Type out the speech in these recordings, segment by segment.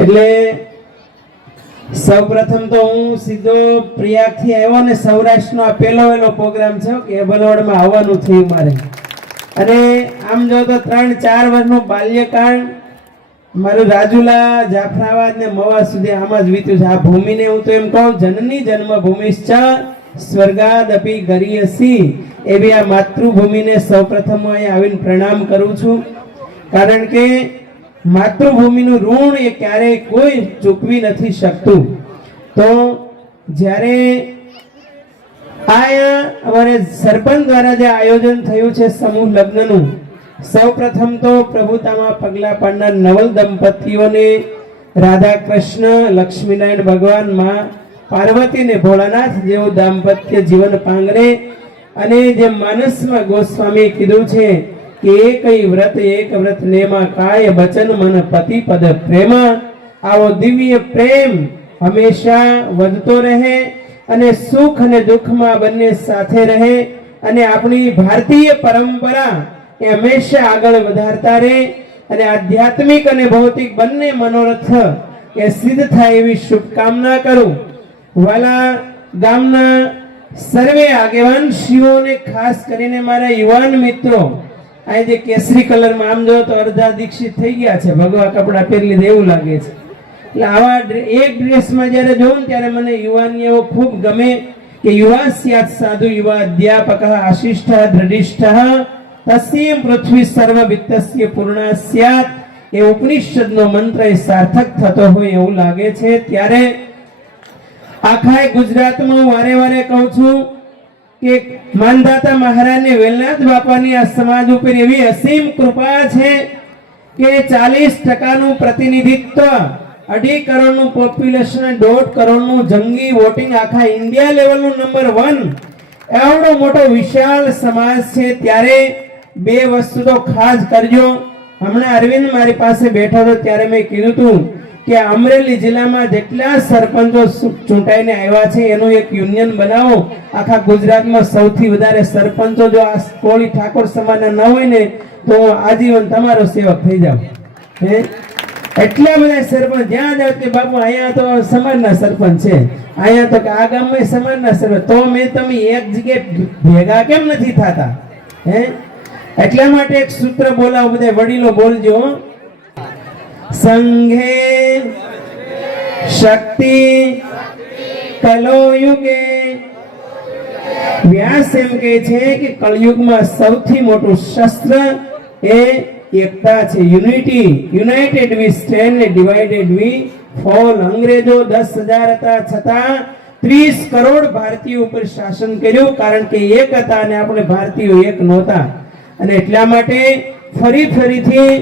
એટલે સૌપ્રથમ તો હું સીધો પ્રયાગથી આવ્યો ને સૌરાષ્ટ્રનો આ પહેલો પ્રોગ્રામ છે કે બલોડમાં આવવાનું થયું મારે. અને આમ જો તો 3-4 વર્ષનું બાલ્યકાળ મારું રાજુલા, જાફરાબાદ ને મવા સુધી આમાં જ વીત્યું છે. આ ભૂમિને હું તો એમ કહું જનની જન્મભૂમિશ્ચ સ્વર્ગાદપી ગરીયસી, એવી આ માતૃભૂમિને સૌપ્રથમ હું અહીં આવીને પ્રણામ કરું છું. કારણ કે માતૃભૂમિનું ઋણ એ ક્યારેય કોઈ ચૂકવી નથી શકતું. તો જ્યારે અમારે સરપંચ દ્વારા જે આયોજન થયું છે સમૂહ લગ્નનું, સૌપ્રથમ તો પ્રભુતામાં પગલા પાડનાર નવલ દંપતીઓને રાધા કૃષ્ણ, લક્ષ્મીનારાયણ ભગવાન, માં પાર્વતી ને ભોળાનાથ જેવું દાંપત્ય જીવન પાંગરે. અને જે માનસમાં ગોસ્વામી કીધું છે કે એક વ્રત નેમાં કાય બચન મન પતિ પદ પ્રેમ, આવો દિવ્ય પ્રેમ હંમેશા વધતો રહે અને સુખ અને દુઃખમાં બંને સાથે રહે. અને આપણી ભારતીય પરંપરા એ હંમેશા આગળ વધારતા રહે અને આધ્યાત્મિક અને ભૌતિક બંને મનોરથ એ સિદ્ધ થાય એવી શુભકામના કરું. વાલા ગામના સર્વે આગેવાન શ્રીઓને, ખાસ કરીને મારા યુવાન મિત્રો, આ જે કેસરી કલરમાં આમ જો તો અર્ધા દીક્ષિત થઈ ગયા છે, ભગવા કપડા પહેરી લીધા એવું લાગે છે. એટલે આવા એક ડ્રેસમાં જ્યારે જોઉં ત્યારે મને યુવાનીઓ ખૂબ ગમે કે યુવા સ્યાત સાધુ યુવા અધ્યાપક આશિષ્ઠ દ્રઢિષ્ઠ તસ્યમ પૃથ્વી સર્વ વિત્તસ્ય પૂર્ણ સ્યાત, એ ઉપનિષદનો મંત્ર એ સાર્થક થતો હોય એવું લાગે છે. ત્યારે આખા ગુજરાતમાં વારે વારે કહું છું કે માનદાતા મહારાજને વેલનાથ બાપાની આ સમાજ ઉપર એવી અસીમ કૃપા છે કે 40% પ્રતિનિધિત્વ, 2.5 કરોડનું પોપ્યુલેશન, 1.5 કરોડનું જંગી વોટિંગ, આખા ઇન્ડિયા લેવલનું નંબર 1, એવડો મોટો વિશાળ સમાજ છે. ત્યારે બે વસ્તુ તો ખાસ કરજો. હમણાં અરવિંદ મારી પાસે બેઠો હતો ત્યારે મેં કીધું હતું કે અમરેલી જિલ્લામાં જેટલા સરપંચો ચૂંટાઈને આવ્યા છે એનું એક યુનિયન બનાવો. આખા ગુજરાતમાં સૌથી વધારે સરપંચો જો આ કોળી ઠાકોર સમાજના ન હોય ને તો આજીવન તમારો સેવક થઈ જાવ. એટલા બધા સરપંચ જ્યાં જાવ કે બાપુ અહીંયા તો સમાજના સરપંચ છે, અહીંયા તો કે આ ગામમાં સમાજના સરપંચ, તો મેં તમે એક જગ્યાએ ભેગા કેમ નથી થતા? એટલા માટે એક સૂત્ર બોલાવો, બધા વડીલો બોલજો. સંઘે શક્તિ કલો યુગે. વ્યાસ એમ કહે છે કે કળયુગમાં સૌથી મોટું શસ્ત્ર એ એકતા છે, unity. United we stand, divided we fall. અંગ્રેજો 10,000 હતા છતાં 30 કરોડ ભારતીયો ઉપર શાસન કર્યું, કારણ કે એક હતા અને આપણે ભારતીયો એક નહોતા. અને એટલા માટે ફરીથી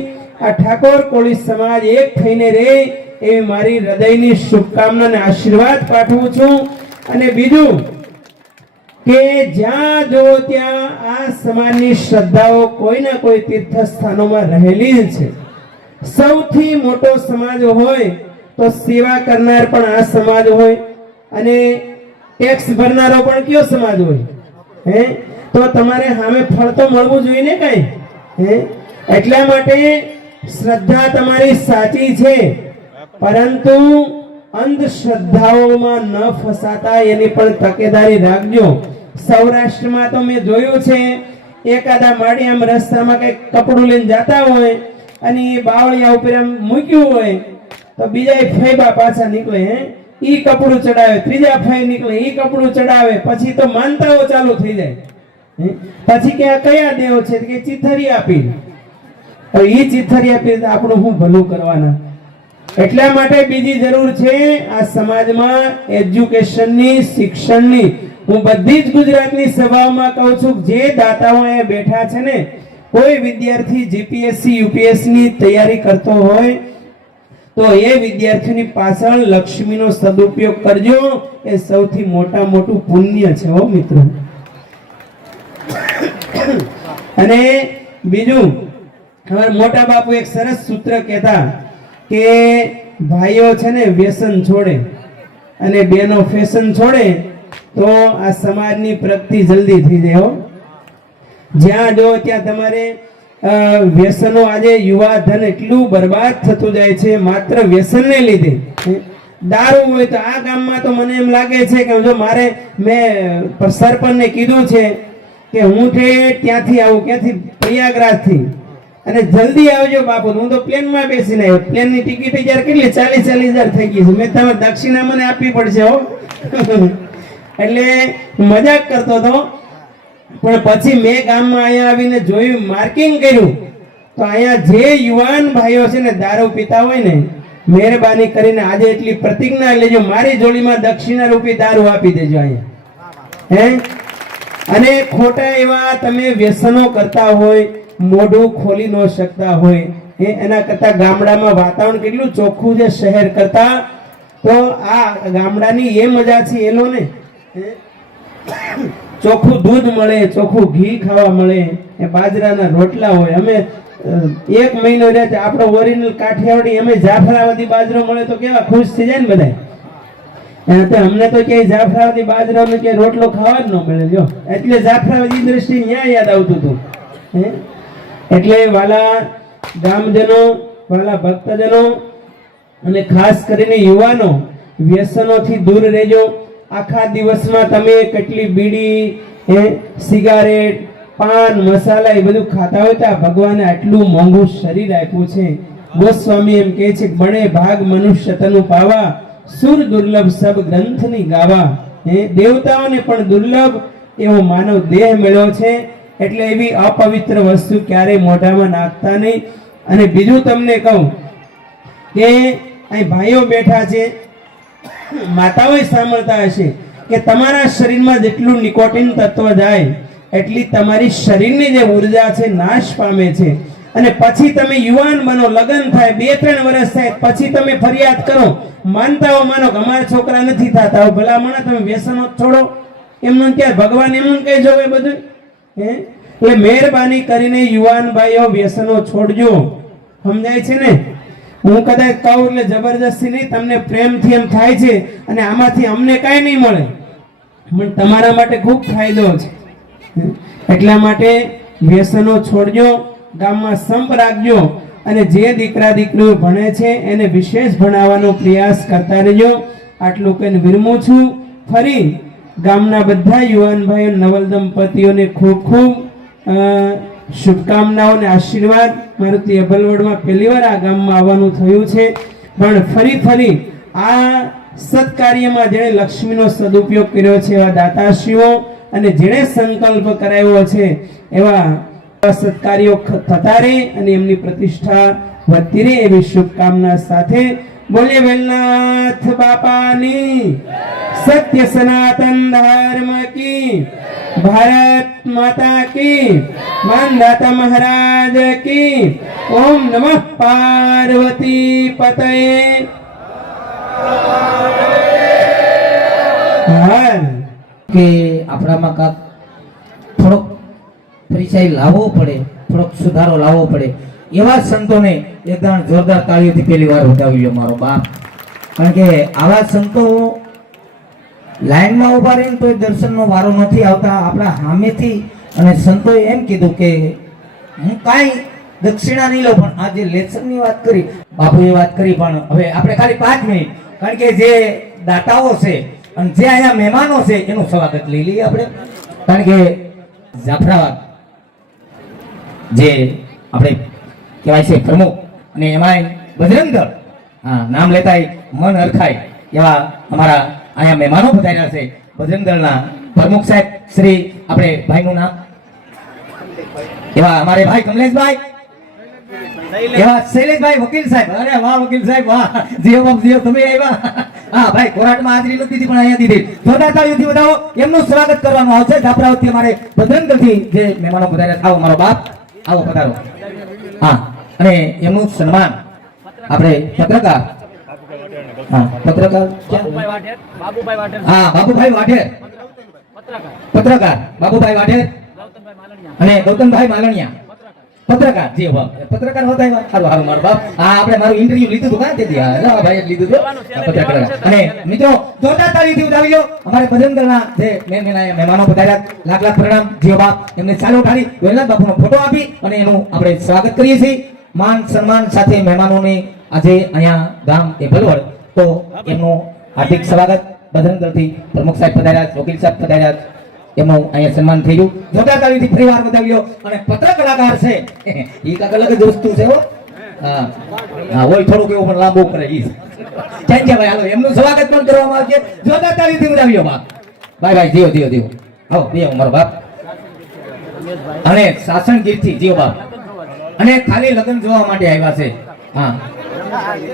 આ ઠાકોર કોળી સમાજ એક થઈને રહે એવી મારી હૃદયની શુભકામના અને આશીર્વાદ પાઠવું છું. અને બીજું કે જ્યાં જો ત્યાં આ સમાજની શ્રદ્ધાઓ કોઈના કોઈ તીર્થ સ્થાનોમાં રહેલી જ છે. સૌથી મોટો સમાજ હોય તો સેવા કરનાર પણ આ સમાજ હોય, અને ટેક્સ ભરનારો પણ કયો સમાજ હોય? તો તમારે સામે ફળ તો મળવું જોઈએ ને કઈ. એટલા માટે શ્રદ્ધા તમારી સાચી છે, પરંતુ અંધશ્રદ્ધાઓમાં ન ફસાતા એની પણ તકેદારી રાખજો. સૌરાષ્ટ્રમાં તો મેં જોયું છે, એકાદા માડી આમ રસ્તામાં કઈ કપડું લઈને જતા હોય અને એ બાવળિયા ઉપર આમ મૂક્યું હોય તો બીજા ફૈબા પાછા નીકળે, ઈ કપડું ચડાવે, ત્રીજા ફાઈ નીકળે, ઈ કપડું ચડાવે, પછી તો માનતાઓ ચાલુ થઈ જાય. પછી કે આ કયા દેવ છે કે ચિથરી આપી, ઈ ચિથરી આપી આપણું શું ભલું કરવાના. એટલા માટે બીજી જરૂર છે આ સમાજમાં એજ્યુકેશનની, શિક્ષણની. હું બધી જ ગુજરાતની સભાઓમાં કહું છું, જે દાતાઓ અહીંયા બેઠા છે ને, કોઈ વિદ્યાર્થી જીપીએસસી યુપીએસસી ની તૈયારી કરતો હોય તો એ વિદ્યાર્થીની પાછળ લક્ષ્મીનો સદુપયોગ કરજો. એ સૌથી મોટું પુણ્ય છે હો મિત્રો. અને બીજું, અમારા મોટા બાપુ એક સરસ સૂત્ર કહેતા કે ભાઈઓ છે ને વ્યસન છોડે અને બહેનો ફેશન છોડે તો આ સમાજની પ્રગતિ જલ્દી થઈ જાય હો. જ્યાં જો ત્યાં તમારે વ્યસનો આજે યુવા ધન એટલું બરબાદ થતું જાય છે માત્ર વ્યસનને લીધે. દારૂ હોય તો આ ગામમાં તો મને એમ લાગે છે કે જો મારે મેં સરપંચને કીધું છે કે હું ત્યાંથી આવું, ક્યાંથી, પ્રયાગરાજથી, અને જલ્દી આવજો બાપુ. હું તો પ્લેનમાં બેસીને આવ્યો. પ્લેનની ટિકિટ જ્યારે કેટલી 40,000 થઈ ગઈ છે. મેં તમારે દક્ષિણા મને આપવી પડશે હો. એટલે મજાક કરતો હતો, પણ પછી મેં ગામમાં અહીંયા આવીને જોયું, માર્કિંગ કર્યું, તો અહીંયા જે યુવાન ભાઈઓ છે ને દારૂ પીતા હોય ને, મહેરબાની કરીને આજે એટલી પ્રતિજ્ઞા લેજો, મારી જોડીમાં દક્ષિણા રૂપી દારૂ આપી દેજો અહીંયા. હે, અને ખોટા એવા તમે વ્યસનો કરતા હોય, મોઢું ખોલી ન શકતા હોય, એના કરતા ગામડામાં વાતાવરણ કેટલું ચોખ્ખું છે શહેર કરતા. તો આ ગામડાની એ મજા છે એનો ને. ચોખ્ખું દૂધ મળે, ચોખ્ખું ઘી ખાવા મળે, એ બાજરાના રોટલા હોય. અમે 1 મહિનો રહે આપણો ઓરિજિનલ કાઠિયાવાડી, અમે જાફરાબાદી બાજરો મળે તો કેવા ખુશ થઈ જાય ને બધા. અમને તો ક્યાંય જાફરાબાદી બાજરાનો ક્યાંય રોટલો ખાવા જ ન મળે. જો એટલે જાફરાબાદી દ્રષ્ટિ ન્યા યાદ આવતું હતું. એટલે વાલા ગામજનો, વાલા ભક્તજનો, અને ખાસ કરીને યુવાનો, વ્યસનોથી દૂર રહેજો. આખા દિવસમાં તમે કેટલી બીડી, સિગારેટ, પાન મસાલા એ બધું ખાતા હોય તો આ ભગવાને આટલું મોંઘું શરીર આપ્યું છે. ગોસ્વામી એમ કહે છે, બણે ભાગ મનુષ્ય તનુ પાવા, સુર દુર્લભ સબ ગ્રંથની ગાવા. દેવતાઓને પણ દુર્લભ એવો માનવ દેહ મળ્યો છે. એટલે એવી અપવિત્ર વસ્તુ ક્યારેય મોઢામાં નાખતા નહીં. અને બીજું તમને કહું કે અહીં ભાઈઓ બેઠા છે, માતાઓ સાંભળતા હશે કે તમારા શરીરમાં જેટલું નિકોટિન તત્વ જાય એટલી તમારી શરીરની જે ઉર્જા છે નાશ પામે છે. અને પછી તમે યુવાન બનો, લગ્ન થાય, 2-3 વર્ષ થાય, પછી તમે ફરિયાદ કરો, માનતાઓ માનો કે અમારા છોકરા નથી થતા. ભલામણ તમે વ્યસનો છોડો. એમનું ક્યાં ભગવાન એમનું કઈ જોવે બધું. એટલે મહેરબાની કરીને યુવાન ભાઈઓ વ્યસનો છોડજો. સમજાય છે ને? હું કદાચ કહું એટલે જબરજસ્તી નહીં, તમને પ્રેમથી એમ થાય છે, અને આમાંથી અમને કાંઈ નહીં મળે, પણ તમારા માટે ખૂબ ફાયદો છે. એટલા માટે વ્યસનો છોડજો, ગામમાં સંપ રાખજો, અને જે દીકરા દીકરીઓ ભણે છે એને વિશેષ ભણાવવાનો પ્રયાસ કરતા રહેજો. આટલું કહીને વિરમું છું. ફરી ગામના બધા યુવાન ભાઈઓ, નવલ દંપતીઓને ખૂબ ખૂબ શુભકામનાઓ અને આશીર્વાદ. મારું તે અભલવડમાં પહેલી વાર આ ગામમાં આવવાનું થયું છે, પણ ફરી આ સત્કાર્યમાં જેણે લક્ષ્મીનો સદુપયોગ કર્યો છે એવા દાતાશ્રીઓ, અને જેણે સંકલ્પ કરાવ્યો છે એવા સત્કાર્યો થતા રહે અને એમની પ્રતિષ્ઠા વધતી રહે એવી શુભકામના સાથે બોલે વેલનાથ બાપાની, સત્ય સનાતન ધર્મ કી, ભારત માતા કી, માનદાતા મહારાજ કી. ઓમ નમઃ પાર્વતી પતये. કે આપણામાં કાંક થોડોક પરિચય લાવવો પડે, થોડોક સુધારો લાવવો પડે. એવા સંતોને એકદમ જોરદાર તાળીઓથી પહેલી વાર વધાવ્યો મારો બાપ. કારણ કે આવા સંતો લાઈનમાં ઉભા રહીને તો દર્શનનો વારો નથી આવતા આપણા સામેથી. અને સંતોએ એમ કીધું કે હું કાંઈ દક્ષિણા નહીં લઉં, પણ આ જે લેસનની વાત કરી, બાપુએ વાત કરી, પણ હવે આપણે ખાલી 5 મિનિટ, કારણ કે જે દાતાઓ છે અને જે અહીંયા મહેમાનો છે એનું સ્વાગત લઈ લઈએ આપણે. કારણ કે જાફરાબાદ જે આપણે કહેવાય છે પ્રમુખ, અને એમાંય બજરંગ દળ, હા, નામ લેતા મન હરખાય એવા અમારા અહીંયા મહેમાનો પધાર્યા છે. બજરંગ દળના પ્રમુખ સાહેબ શ્રી, આપણે ભાઈનું નામ એવા અમારે ભાઈ કમલેશભાઈ, એવા શૈલેષભાઈ વકીલ સાહેબ. અરે વાહ વકીલ સાહેબ, વાહ, જીઓ બાપ જીઓ, તમે આવ્યા. હા ભાઈ, કોરાટમાં હાજરી નથી દીધી પણ અહીંયા દીધી. જોરદાર તાળીઓથી વધાવો. એમનું સ્વાગત કરવામાં આવશે. જાફરાબાદથી અમારે બજરંગથી જે મહેમાનો પધાર્યા, આવો મારો બાપ, આવો પધારો. હા, અને એમનું સન્માન આપણે પત્રકાર, હા પત્રકાર, હા બાબુભાઈ વાઢેર, પત્રકાર બાબુભાઈ વાઢેર અને ગૌતમભાઈ માલણિયા, પત્રકાર જી વાહ પત્રકાર હોતા એવા સારું સારું મારો બાપ હા આપણે મારું ઇન્ટરવ્યુ લીધું હતું કાં તેથી હા લા ભાઈ લીધું હતું આ પત્રકાર અને મિત્રો જોરદાર તાળીથી ઉઠાવી લો અમારે ભજન દળના જે મહેમાનો પધાર્યા લાખ લાખ પ્રણામ જીઓ બાપ એમને ચાલો ઉઠાડી વેલનાથ બાપુનો ફોટો આપી અને એનું આપણે સ્વાગત કરીએ છીએ માન સન્માન સાથે મહેમાનોને આજે અહીંયા ગામ એ ભલવડ તો એમનું હાર્દિક સ્વાગત બજરંગ દળથી પ્રમુખ સાહેબ પધાર્યા વકીલ સાહેબ પધાર્યા એમનું અહીંયા સન્માન થઈ ગયું જોરદાર તાળીથી ફરીવાર વધાવ્યો અને પત્ર કલાકાર છે એ કાંઈક અલગ જ વસ્તુ છે હો હા હા હોય થોડુંક એવું પણ લાંબુ કરે ઈ ચાંચા ભાઈ હાલો એમનું સ્વાગત પણ કરવામાં આવશે જોરદાર તાળીથી વધાવ્યો બાપ ભાઈ ભાઈ જીઓ જીઓ જીઓ આવો જીઓ મારો બાપ અને શાસનગીરથી જીઓ બાપ અને ખાલી લગ્ન જોવા માટે આવ્યા છે હા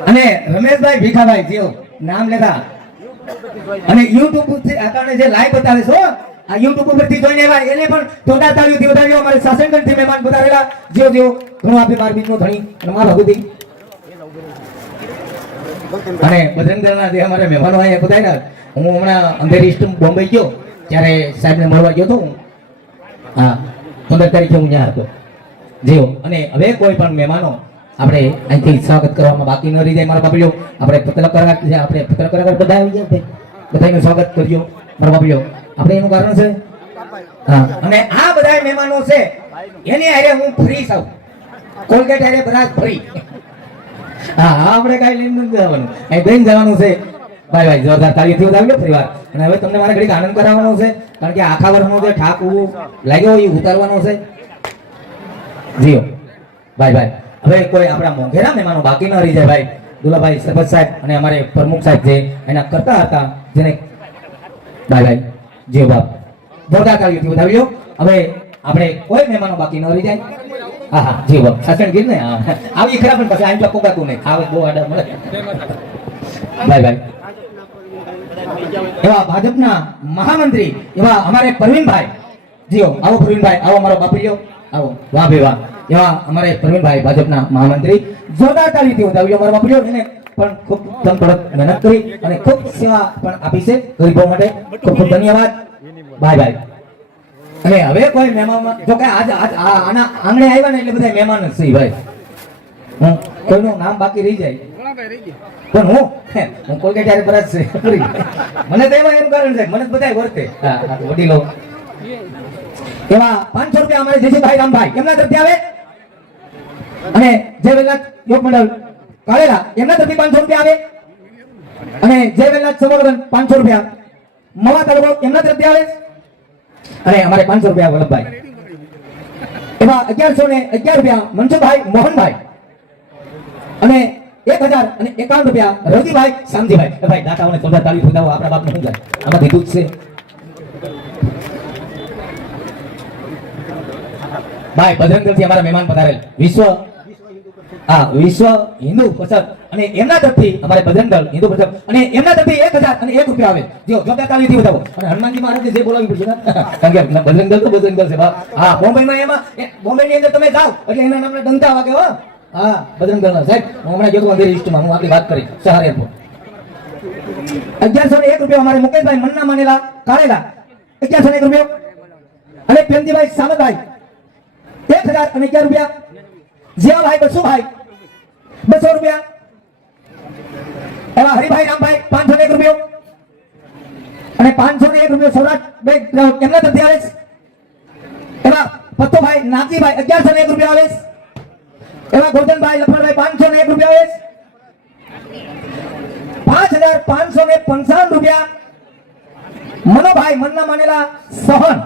અને રમેશભાઈ ભીખાભાઈ જીઓ નામ લેતા અને YouTube થી આકાને જે લાઈવ બતાવે છે આ YouTube ઉપરથી જોઈને આવ્યા એને પણ જોરદાર તાળીઓથી વધાવ્યો અમારે શાસનગઢથી મહેમાન પધારેલા જેઓ જેઓ ઘણો આપે બાર બીજનો ધણી અને મારા ભગવતી અને બજરંગ દળના જે અમારે મહેમાનો અહીંયા પધાર્યા હું હમણાં અંધેરી ઈસ્ટ બોમ્બે ગયો ત્યારે સાહેબને મળવા ગયો હતો હું હા 15 તારીખે હું ત્યાં હતો જેઓ અને હવે કોઈ પણ મહેમાનો આપણે અહીંથી સ્વાગત કરવામાં બાકી ન રહી જાય મારા બાપલીઓ આપણે પત્રકાર બધા આવી ગયા બધાનું સ્વાગત કરજો મારા બાપલીઓ આપણે એનું કારણ છે હા અને આ બધા મહેમાનો છે એની હારે હું ફ્રી છું કોલગેટ હારે બધા ફ્રી હા આપણે કાઈ લઈને નથી જવાનું અહીં બેન જવાનું છે ભાઈ ભાઈ જોરદાર તાળીથી વધાવ્યો ફરીવાર અને હવે તમને મારે ઘડીક આનંદ કરાવવાનો છે કારણ કે આખા વર્ષનો જે ઠાક લાગ્યો એ ઉતારવાનો છે જીઓ ભાઈ ભાઈ હવે કોઈ આપણા મોંઘેરા મહેમાનો બાકી ન રહી જાય ભાઈ દુલાભાઈ સરપંચ સાહેબ અને અમારે પ્રમુખ સાહેબ જે એના કરતા હતા જેને ભાઈ ભાઈ જીઓ બાપ જોરદાર તાળીથી વધાવ્યો હવે આપણે કોઈ મહેમાનો બાકી ન રહી જાય હા હા જીઓ બાપ શાસન ગીર ને આવી ખરા પણ પછી આઈ કોકાતું નહીં ખાવે બહુ આડા મળે ભાઈ ભાઈ એવા ભાજપના મહામંત્રી એવા અમારે પ્રવીણભાઈ જીઓ આવો પ્રવીણભાઈ આવો મારો બાપરીઓ આવો વાહ ભાઈ વાહ એવા અમારે પ્રવીણભાઈ ભાજપના મહામંત્રી જોરદાર તાળીથી વધાવ્યો મારા બાપરીઓ એને પણ ખૂબ તનતોડ મહેનત કરી અને ખૂબ સેવા પણ આપી છે ગરીબો માટે ખૂબ ખૂબ ધન્યવાદ બાય બાય અને હવે કોઈ મહેમાન જો કે આજ આના આંગણે આવ્યા ને એટલે બધા મહેમાન જ છે ભાઈ કોઈનું નામ બાકી રહી જાય પણ હું કોઈ કે ત્યારે બરાબર છે મને તો એમાં એનું કારણ છે મને બધા વર્તે વડીલો એવા 500 રૂપિયા અમારે જયસિંહભાઈ રામભાઈ એમના તરફથી આવે અને જય વેલનાથ યોગ મંડળ કાળેલા એમના તરફથી 500 રૂપિયા આવે અને જય વેલનાથ સંવર્ધન 500 રૂપિયા મવા તાલુકો એમના તરફથી આવે અને અમારે 500 રૂપિયા વલ્લભભાઈ એવા 1111 રૂપિયા મનસુખભાઈ મોહનભાઈ અને 1051 રૂપિયા રવજીભાઈ શામજીભાઈ ભાઈ દાતાઓને જોરદાર તાળી ફૂદાવો આપણા બાપને શું જાય આમાં દીધું જ છે ભાઈ બજરંગ દળથી અમારા મહેમાન પધારેલ વિશ્વ હિન્દુ પરિષદ અને એમના તરફથી અમારે બજરંગ દળ હિન્દુ પરિષદ અને એમના તરફથી 1001 રૂપિયા આવે જો જોરદાર તાળીથી વધાવો અને હનુમાનજી મહારાજને જે બોલાવી પડશે ને કારણ કે બજરંગ દળ તો બજરંગ દળ છે હા બોમ્બેમાં એમાં બોમ્બેની અંદર તમે જાઓ એટલે એના નામને ડંકા વાગે હો હા બજરંગ દળના સાહેબ હું હમણાં જોતો અંધેરી લિસ્ટમાં હું આપણી વાત કરી સહાર એરપોર્ટ 1101 રૂપિયા અમારે મુકેશભાઈ મન્ના માનેલા કાળેલા 1101 રૂપિયા અને પ્રેમજીભાઈ સામતભાઈ 1011 રૂપિયા જીવાભાઈ બસુભાઈ 200 રૂપિયા એવા હરિભાઈ રામભાઈ 501 રૂપિયો અને 501 રૂપિયો સૌરાષ્ટ્ર બેંક એમના તરફથી આવે એવા પત્તોભાઈ નાગજીભાઈ 1101 રૂપિયા આવે એવા ગોરધનભાઈ લખણભાઈ 501 રૂપિયા આવે 5555 રૂપિયા મનોભાઈ મનના માનેલા સોહન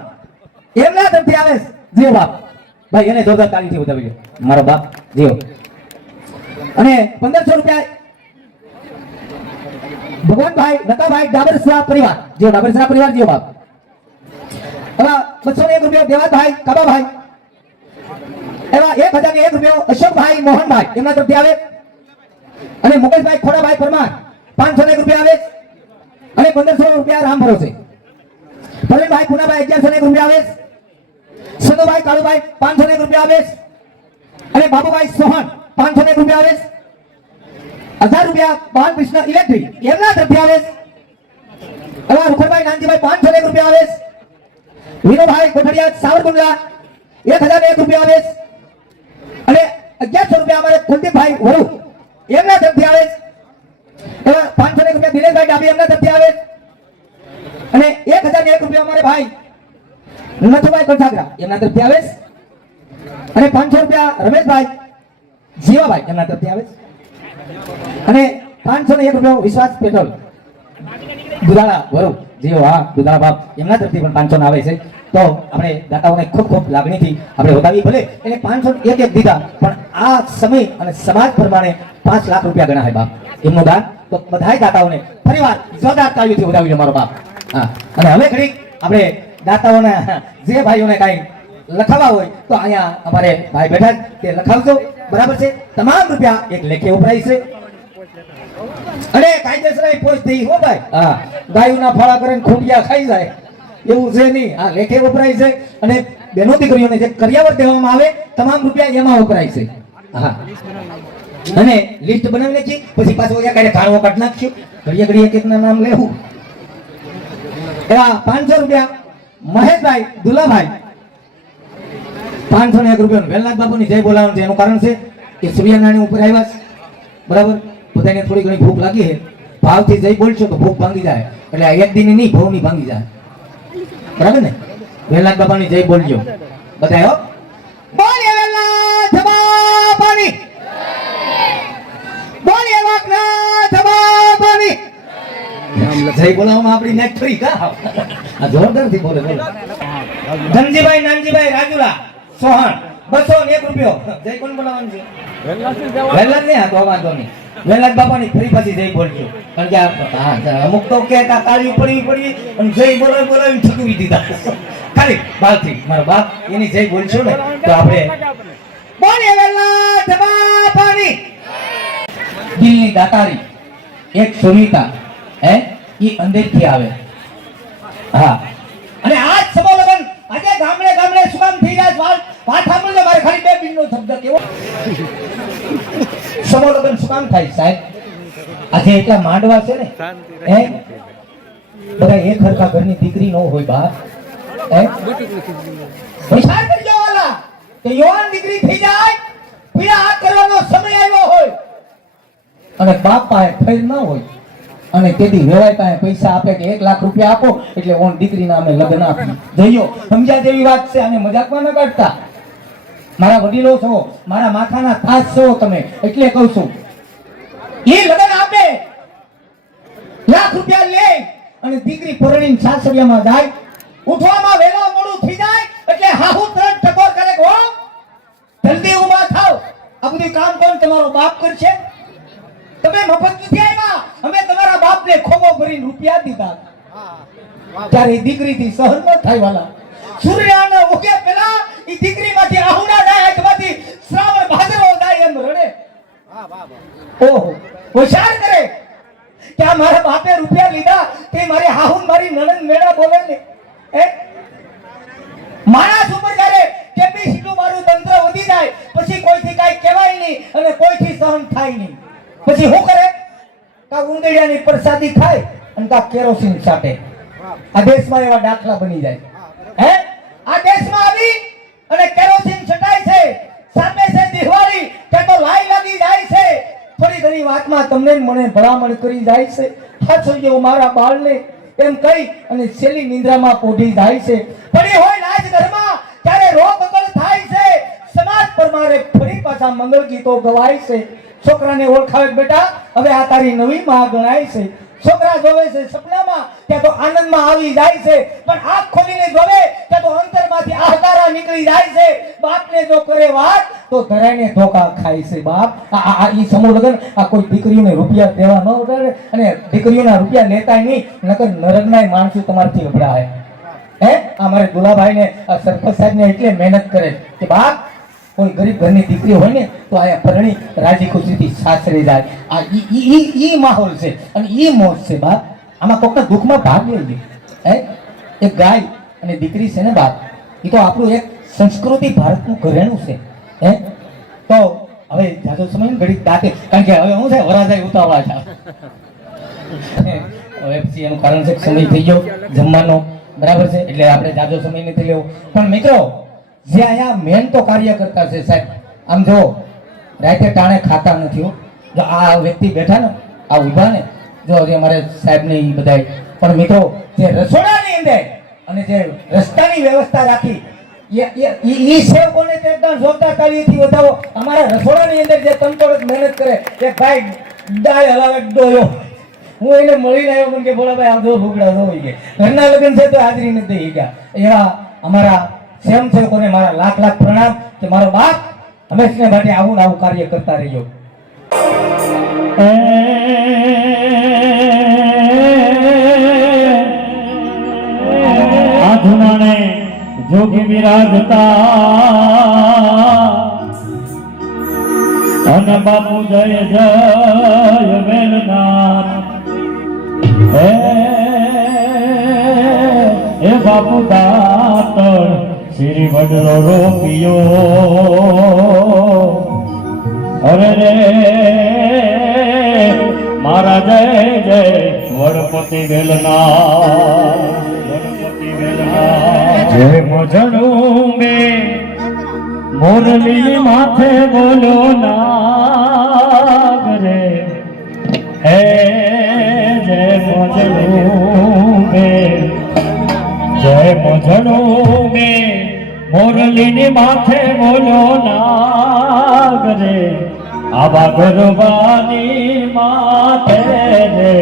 એમના તરફથી આવે જીઓ બાપ ભાઈ એને જોરદાર તાળીથી વધાવી મારો બાપ જીઓ અને 1500 રૂપિયા ભગવાનભાઈ નકાભાઈ ડાબરસરા પરિવાર જીઓ ડાબરસરા પરિવાર જીઓ બાપ એવા 201 રૂપિયા દેવાભાઈ કાબાભાઈ એવા 1001 રૂપિયા અશોકભાઈ મોહનભાઈ એમના તરફથી આવે અને મુકેશભાઈ ખોડાભાઈ પરમાર 501 રૂપિયા આવે અને 1500 રૂપિયા રામ ભરોસે પ્રવીણભાઈ પુનાભાઈ 1101 રૂપિયા આવે સદોભાઈ કાળુભાઈ 501 રૂપિયા આવે અને બાબુભાઈ સોહન 501 રૂપિયા આવે 1000 રૂપિયા બાલકૃષ્ણ ઇલેક્ટ્રિક એમના તરફથી આવે એવા રૂખરભાઈ નાનજીભાઈ 501 રૂપિયા આવે વિનોભાઈ કોઠડિયા સાવરકુંડલા 1001 રૂપિયા આવે 1100 રૂપિયા અમારે કુલદીપભાઈ વરુ એમના તરફથી આવે છે. એવા 501 રૂપિયા દિનેશભાઈ ડાબી એમના તરફથી આવે છે. અને 1001 રૂપિયા અમારે ભાઈ નથુભાઈ કંઠાગરા એમના તરફથી આવે છે. અને 500 રૂપિયા રમેશભાઈ જીવાભાઈ એમના તરફથી આવે છે. અને 501 રૂપિયા વિશ્વાસ પેટ્રોલ દુધાળા વરુ જીવો હા દુધાળા બાપ એમના તરફથી પણ 500 આવે છે. તો આપણે દાતાઓને ખૂબ ખૂબ લાગણીથી આપણે વધાવી ભલે એને 501 દીધા પણ આ સમય અને સમાજ પ્રમાણે 5 લાખ રૂપિયા ગણાય બાપ એમનું દાન. તો બધાય દાતાઓને ફરીવાર જોરદાર તાળીઓથી વધાવી અમારો બાપ. હા અને હવે ઘડીક આપણે દાતાઓને જે ભાઈઓને કાંઈ લખાવા હોય તો અહીંયા અમારે ભાઈ બેઠા તે લખાવજો બરાબર છે. તમામ રૂપિયા એક લેખે ઉભરાય છે અને કાયદેસર પોસ્ટ દઈ હો ભાઈ. હા ગાયોના ફાળા કરીને ખૂંડિયા ખાઈ જાય એવું છે નહીં. આ લેખે વપરાય છે અને બેનો દીકરીઓને જે કરિયાવર દેવામાં આવે તમામ રૂપિયા એમાં વપરાય છે. હા અને લિસ્ટ બનાવી નાખી પછી પાછો કાંઈ કાઢવો કાઢ નાખશું ઘડીએ એક એકના નામ લેવું. એવા 500 રૂપિયા મહેશભાઈ દુલાભાઈ 501 રૂપિયા વેલનાથ બાપુની જય બોલાવવાનું છે. એનું કારણ છે કે સૂર્યનારાયણ ઉપર આવ્યા છે બરાબર. બધાને થોડી ઘણી ભૂખ લાગી છે ભાવથી જય બોલશો તો ભૂખ ભાંગી જાય એટલે આ એક દિન નહીં ભાવની ભાંગી જાય બરાબર ને. વેલનાથ બાપાની જય બોલજો બધા હો. બોલીએ વેલનાથ બાપાની બોલીએ વાકનાથ બાપાની જય બોલાવવામાં આપણી નેક થઈ કા આ જોરદારથી બોલે બોલે. ધનજીભાઈ નાનજીભાઈ રાજુલા સોહણ 201 રૂપિયો જય કોણ બોલાવવાનું છે વેલનાથ ને. હા તો વાંધો નહીં વેલનાથ બાપાની ફરી પાછી જય બોલજો કારણ કે અમુક તો કે તાળી પડી અને જય બોલાવી ઠકવી દીધા ખાલી બાલથી મારો બાપ એની જય બોલશો ને તો આપણે બોલીએ વેલનાથ બાપાની. દિલની દાતારી એક સુનિતા હે ઈ અંદરથી આવે. હા અને આજ સમો લગન આજે ગામડે સુકામ થઈ જાય વાત સાંભળજો મારે ખાલી 2 મિનિટનો શબ્દ કેવો સમો લગન સુકામ થાય સાહેબ. આજે એટલા માંડવા છે ને હે બધા એક હરખા ઘરની દીકરી નો હોય બાપ હે વિચાર કરજો વાલા કે યુવાન દીકરી થઈ જાય પીડા હાથ કરવાનો સમય આવ્યો હોય અને બાપ પાસે ફેર ન હોય અને તેથી વેવાય પાસે પૈસા આપે કે 1 લાખ રૂપિયા આપો એટલે ઓન દીકરીના અમે લગ્ન આપી દઈયો. સમજ્યા જેવી વાત છે અને મજાકમાં ન કાઢતા. મારા વડીલો છો મારા માથાના તાજ છો તમે એટલે કહું છું એ લગ્ન આપે લાખ રૂપિયા લે અને દીકરી પરણીને સાસરિયામાં જાય ઉઠવામાં વેલા મોડું થઈ જાય એટલે હાહુ તરત ટકોર કરે હો જલ્દી ઊભા થાવ. આ બધું કામ કોણ તમારો બાપ કરશે? તમે મફત નથી આવ્યા અમે તમારા બાપને ખોબો ભરીને રૂપિયા દીધા ત્યારે એ દીકરીથી સહન ન થાય વાલા. સૂર્યના ઉગે પેલા એ દીકરીમાંથી આહુડા જાય આંખમાંથી શ્રાવણ ભાદરવો જાય એમ રડે. ઓહો હોશિયાર કરે કે આ મારા બાપે રૂપિયા લીધા તે મારી હાહુન મારી નણંદ મેળા બોલે ને એ માણસ ઉપર જ્યારે કેપેસિટી મારું તંત્ર વધી જાય પછી કોઈથી કાંઈ કહેવાય નહીં અને કોઈથી સહન થાય નહીં. પછી શું કરે કા ઉંદેડિયાની પ્રસાદી ખાય અને કા કેરોસીન છાટે. આ દેશમાં એવા દાખલા બની જાય હે. આ દેશમાં આવી અને કેરોસીન છટાય છે સામે છે દિવાળી કે તો લાઈ લાગી જાય છે થોડી ઘણી વાતમાં તમને મને ભલામણ કરી જાય છે. હાચો જેવો મારા બાળને એમ કહી અને છેલ્લી નિંદ્રામાં પોઢી જાય છે. પડી હોય નાચ ઘરમાં ત્યારે રોગ અકળ થાય છે સમાજ પરમારે ફરી પાછા મંગળ ગીતો ગવાય છે. છોકરાને ઓળખાવે બેટા હવે આ તારી નવી માં ગણાય છે. છોકરા જોવે છે સપનામાં ત્યાં તો આનંદમાં આવી જાય છે પણ આંખ ખોલીને જોવે ત્યાં તો અંતરમાંથી આહકારા નીકળી જાય છે. બાપને જો કરે વાત તો ધરાઈને ધોકા ખાય છે બાપ. આ ઈ સમૂહ લગન આ કોઈ દીકરીઓને રૂપિયા દેવા ન ઉડાડે અને દીકરીઓના રૂપિયા લેતા નહીં નકર નરકનાય માણસો તમારથી અભડાય હે. આ મારે દુલાભાઈને આ સરપંચ સાહેબને એટલે મહેનત કરે કે બાપ કોઈ ગરીબ ઘરની દીકરી હોય ને તો આયા પરણી રાજી ખુશીથી સાસરે જાય. આ ઈ માહોલ છે અને ઈ મોજ છે બાપ. આમાં કોકના દુઃખમાં ભાગ લેજો હે. એક ગાય અને દીકરી છે ને બાપ એ તો આપણું એક સંસ્કૃતિ ભારતનું ઘરેણું છે હે. તો હવે જાજો સમય ને ઘડી દાંતે કારણ કે હવે હું છે વરાજાય ઉતાવળા છે હવે પછી એનું કારણ છે સમય થઈ ગયો જમવાનો બરાબર છે એટલે આપણે જાજો સમય નથી લેવો. પણ મિત્રો જે અહીંયા મેન તો કાર્ય કરતા છે સાહેબ આમ જો રાતે ટાણે ખાતા નથી હો. જો આ વ્યક્તિ બેઠા ને આ ઊભા ને જો જે અમારે સાહેબ ને ઈ બધાય પણ મિત્રો જે રસોડાની અંદર અને જે રસ્તાની વ્યવસ્થા રાખી ઈ સેવકોને તે એકદમ જોરદાર તાળીથી વધાવો. અમારા રસોડાની અંદર જે તંતોરત મહેનત કરે એક ભાઈ દાળ હલાવે ડોયો હું એને મળીને આવ્યો મને કે બોલા ભાઈ આ દો ભૂગડા દો કે ઘરના લગ્ન છે તો હાજરી નથી થઈ ગયા. એવા અમારા સ્વયંસેવકોને મારા લાખ લાખ પ્રણામ કે મારો બાપ હંમેશા માટે આવું ને આવું કાર્ય કરતા રહ્યો. આધુનાને જોગી બિરાજતા અને બાપુ જય જય વેલનાથ એ બાપુ દાતર શ્રી વડલો રોપિયો અરે રે મારા જય જય વડપતિ વેલનાથ જય મજણું મે મોરલી માથે બોલો નાગ રે હે જય મજણું મે જય મજણું મે મોરલી માથે બોલો નાગ રે આવા ગરબાની માથે રે